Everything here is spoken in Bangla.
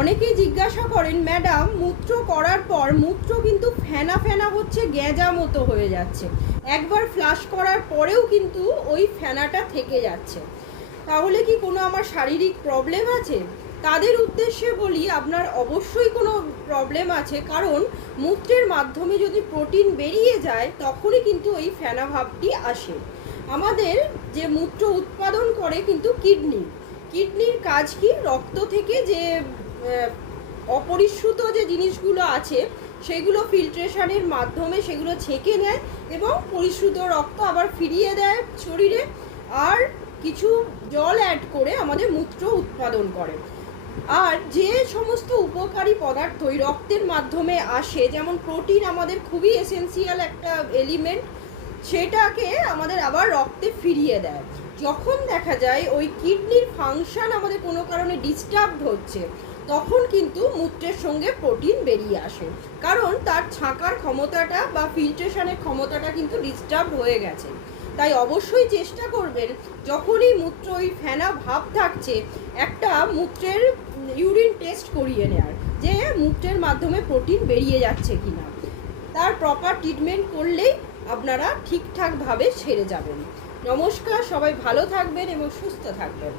অনেকেই জিজ্ঞাসা করেন, ম্যাডাম মূত্র করার পর মূত্র কিন্তু ফেনা ফেনা হচ্ছে, গেঁজা মতো হয়ে যাচ্ছে, একবার ফ্লাশ করার পরেও কিন্তু ওই ফেনাটা থেকে যাচ্ছে, তাহলে কি কোনো আমার শারীরিক প্রবলেম আছে? তাদের উদ্দেশ্যে বলি, আপনার অবশ্যই কোনো প্রবলেম আছে, কারণ মূত্রের মাধ্যমে যদি প্রোটিন বেরিয়ে যায় তখনই কিন্তু ওই ফেনা ভাবটি আসে। আমাদের যে মূত্র উৎপাদন করে কিন্তু কিডনির কাজ কি? রক্ত থেকে যে অপরিশ্রুত যে জিনিসগুলো আছে সেগুলো ফিল্ট্রেশনের মাধ্যমে সেগুলো ছেঁকে নেয় এবং পরিশ্রুত রক্ত আবার ফিরিয়ে দেয় শরীরে, আর কিছু জল অ্যাড করে আমাদের মূত্র উৎপাদন করে। আর যে সমস্ত উপকারী পদার্থই রক্তের মাধ্যমে আসে, যেমন প্রোটিন আমাদের খুবই এসেন্সিয়াল একটা এলিমেন্ট, সেটাকে আমাদের আবার রক্তে ফিরিয়ে দেয়। যখন দেখা যায় ওই কিডনির ফাংশন আমাদের কোনো কারণে ডিস্টার্বড হচ্ছে, তখন কিন্তু মূত্রের সঙ্গে প্রোটিন বেরিয়ে আসে, কারণ তার ছাঁকার ক্ষমতাটা বা ফিল্ট্রেশনের ক্ষমতাটা কিন্তু ডিস্টার্ব হয়ে গেছে। তাই অবশ্যই চেষ্টা করবেন, যখনই মূত্র ওই ফেনা ভাব থাকছে, একটা মূত্রের ইউরিন টেস্ট করিয়ে নেওয়ার, যে মূত্রের মাধ্যমে প্রোটিন বেরিয়ে যাচ্ছে কিনা। তার প্রপার ট্রিটমেন্ট করলেই আপনারা ঠিকঠাকভাবে সেরে যাবেন। নমস্কার, সবাই ভালো থাকবেন এবং সুস্থ থাকবেন।